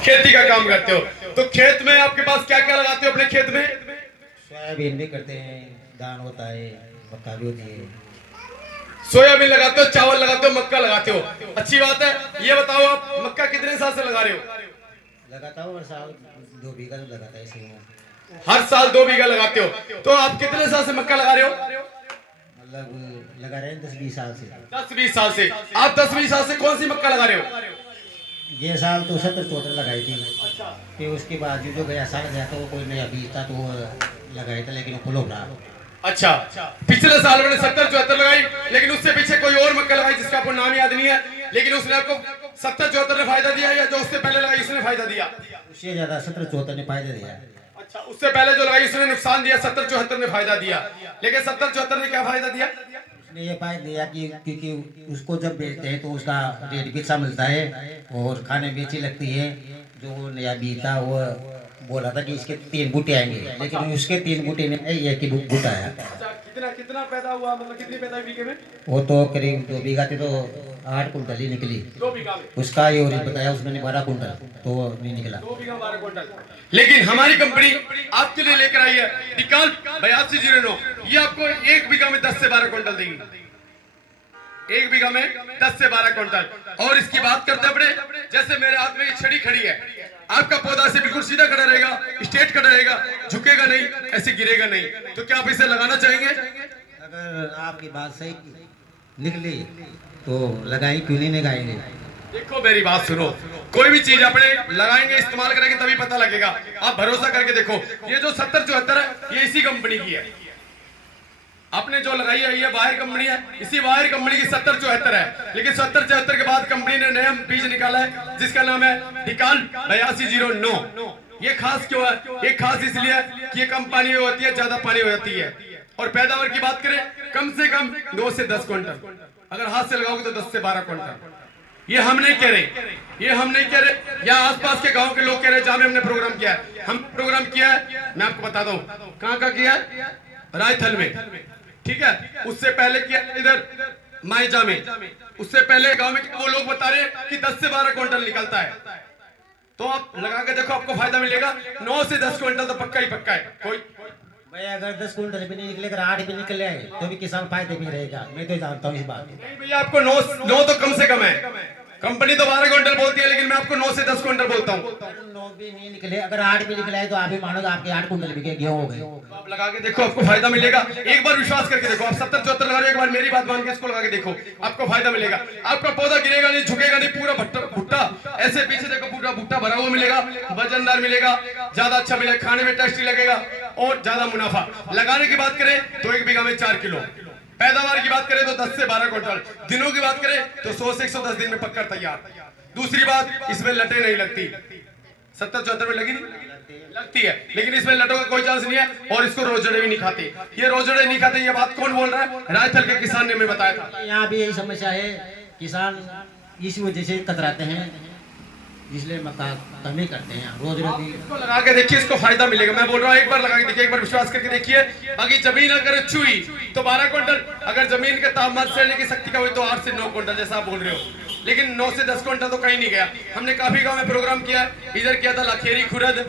खेती का काम करते हो। तो खेत में आपके पास क्या क्या लगाते हो अपने खेत में? सोयाबीन भी करते हैं, धान होता है, मक्का भी होती है। सोयाबीन लगाते हो, चावल लगाते हो, मक्का लगाते हो, अच्छी बात है। ये बताओ आप मक्का कितने साल से लगा रहे हो? लगाता हूँ हर साल 2 बीघा तो लगाता है इसी में। हर साल 2 बीघा लगाते हो। तो आप कितने साल से मक्का लगा रहे हो? मतलब लगा रहे हैं 10-20 साल से। 10-20 साल से। आप 10-20 साल से कौन सी मक्का लगा रहे हो? ये साल तो 70-74 लगाई थी। फिर उसके बाद जो गया साल गया तो वो कोई नया बीज था तो वो लगाया था, लेकिन वो फुल रहा। अच्छा, पिछले साल मैंने 70-74 लगाई, लेकिन उससे पीछे कोई और मक्का लगाई जिसका आपको नाम याद नहीं है, लेकिन उसने आपको 70-74 ने फायदा दिया या जो उससे पहले लगाई उसने फायदा दिया? उससे ज्यादा 70-74 ने फायदा दिया। अच्छा, उससे पहले जो लगाई उसने नुकसान दिया, 70-74 ने फायदा दिया। लेकिन 70-74 ने क्या फायदा दिया? उसने ये फायदा दिया कि क्योंकि उसको जब बेचते हैं तो उसका रेट भी अच्छा मिलता है और खाने में अच्छी लगती है। जो नया बीज था वो बोला था कि इसके 3 बूटे आएंगे, लेकिन उसके 3 बूटे में एक ही बूटा आया। कितना कितना पैदा हुआ, मतलब कितनी पैदा हुई बीघे में? वो तो करीब 2 बीघा थे तो 8 कुंटल ही निकली। 2 बीघा में उसका ये और बताया उसने 12 कुंटल तो नहीं निकला। 2 बीघा 12 क्विंटल। लेकिन हमारी कंपनी आपके लिए लेकर आई है निकाल 8209। ये आपको 1 बीघा में 10 से 12 क्विंटल देगी। 1 बीघा में 10 से 12 क्विंटल। और इसकी बात करते हैं अपने, जैसे मेरे हाथ में ये छड़ी खड़ी है, आपका पौधा से बिल्कुल सीधा खड़ा रहेगा, स्ट्रेट खड़ा रहेगा, झुकेगा नहीं, ऐसे गिरेगा नहीं। तो क्या आप इसे लगाना चाहेंगे? अगर आपकी बात सही निकली तो लगाई, क्यों नहीं लगाएंगे। देखो मेरी बात सुनो, कोई भी चीज अपने लगाएंगे, इस्तेमाल करेंगे तभी पता लगेगा। आप भरोसा करके देखो, ये जो 70-74 है ये इसी कंपनी की है। आपने जो लगाई है ये बाहर कंपनी है, इसी बाहर कंपनी की 70-74 है। लेकिन 70-74 के बाद कंपनी ने नया बीज निकाला है जिसका नाम है निकाल 8209। ये खास क्यों है? ये खास इसलिए है कि ये कम पानी में होती है, ज्यादा पानी हो जाती है। और पैदावार की बात करें, कम से कम 2 से 10 क्विंटल। अगर हाथ से लगाओगे तो 10 से 12 क्विंटल। ये हम नहीं कह रहे, ये हम नहीं कह रहे, या आसपास के गांव के लोग कह रहे, जहां में हमने प्रोग्राम किया है। हम प्रोग्राम किया है, मैं आपको बताता हूं कहां का किया है, रायथल में, ठीक है। उससे पहले किया इधर माइजा में, उससे पहले गांव में वो लोग बता रहे कि 10 से 12 क्विंटल निकलता है। तो आप लगा के देखो, आपको फायदा मिलेगा। 9 से 10 क्विंटल तो पक्का ही पक्का है। कोई भाई अगर 10 कुंटल भी नहीं निकले, अगर 8 भी निकले आए तो भी किसान फायदे में रहेगा। मैं तो जानता हूँ इस बात को। नहीं भैया, आपको 9 तो कम से कम है। कंपनी तो 12 क्विंटल बोलती है, लेकिन मैं आपको 9 से 10 क्विंटल बोलता हूँ। 9 भी नहीं निकले, अगर 8 भी निकले तो आप ही मानो आपके 8 कुंटल भी गेहूं हो गए। आप लगा के देखो, आपको फायदा मिलेगा। एक बार विश्वास करके देखो, आप 70-74 लगा रहे हो, एक बार मेरी बात मान के इसको लगा के देखो, आपको फायदा मिलेगा। आपका पौधा गिरेगा नहीं, झुकेगा नहीं, पूरा भुट्टा ऐसे पीछे देखो, पूरा भुट्टा भरा हुआ मिलेगा, वजनदार मिलेगा, ज्यादा अच्छा मिलेगा, खाने में टेस्टी लगेगा और ज्यादा मुनाफा। लगाने की बात करें तो 1 बीघा में 4 किलो। पैदावार की बात करें तो 10 से 12 क्विंटल। दिनों की बात करें तो 100 से 110 दिन में पक्का तैयार। दूसरी बात, इसमें लटें नहीं लगती। 70-74 में लगी नहीं लगती है, लेकिन इसमें लटों का कोई चांस नहीं है। और इसको रोजड़े भी नहीं खाते, ये रोजड़े नहीं खाते। ये बात कौन बोल रहा है? रायथल के किसान ने हमें बताया था। यहाँ भी यही समस्या है, किसान इस वजह से कतराते हैं, इसलिए मक्का कम ही करते हैं। रोज रोज इसको लगा के देखिए, इसको फायदा मिलेगा। मैं बोल रहा हूँ एक बार लगा के देखिए, एक बार विश्वास करके देखिए। बाकी जमीन अगर अच्छी हुई तो 12 क्विंटल, अगर जमीन के तापमान सहने की शक्ति का हुई तो 8 से 9 क्विंटल, जैसा आप बोल रहे हो। लेकिन 9 से 10 क्विंटल तो कहीं नहीं गया। हमने काफी गांव में प्रोग्राम किया है, इधर किया था लाखेरी, खुरद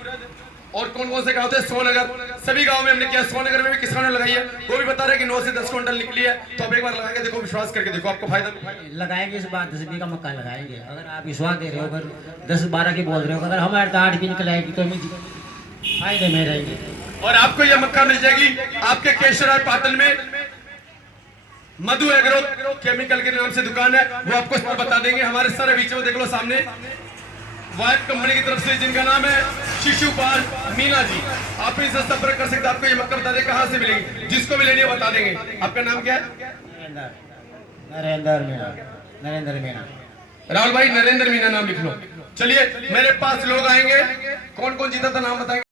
और कौन कौन से गांव थे, सोनगर, सभी गांव में हमने किया। सोनगर में भी किसानों ने लगाई है, वो भी बता रहे हैं कि 9 से 10 क्विंटल निकली है। तो आप एक बार लगा के देखो, विश्वास करके देखो, आपको फायदा मिलेगा। लगाएंगे इस बार 10 बीघा मक्का लगाएंगे। अगर आप विश्वास दे रहे हो, अगर 10-12 की बोल रहे हो, अगर हमारे 8 भी निकल आएगी तो हम फायदे में रहेंगे। और आपको यह मक्का मिल जाएगी आपके केशवराय पाटन में। मधु एग्रो केमिकल के नाम से दुकान है, वो आपको बता देंगे। हमारे सारे बीच में देख लो सामने, वाइट कंपनी की तरफ से, जिनका नाम है शिशुपाल मीना जी। आप इनसे संपर्क कर सकते हैं। आपको ये मक्का बता दें कहां से मिलेगी, जिसको भी लेनी है बता देंगे। आपका नाम क्या है? नरेंद्र मीणा। राहुल भाई, नरेंद्र मीना नाम लिख लो। चलिए, मेरे पास लोग आएंगे, कौन कौन जीता था नाम बताएंगे।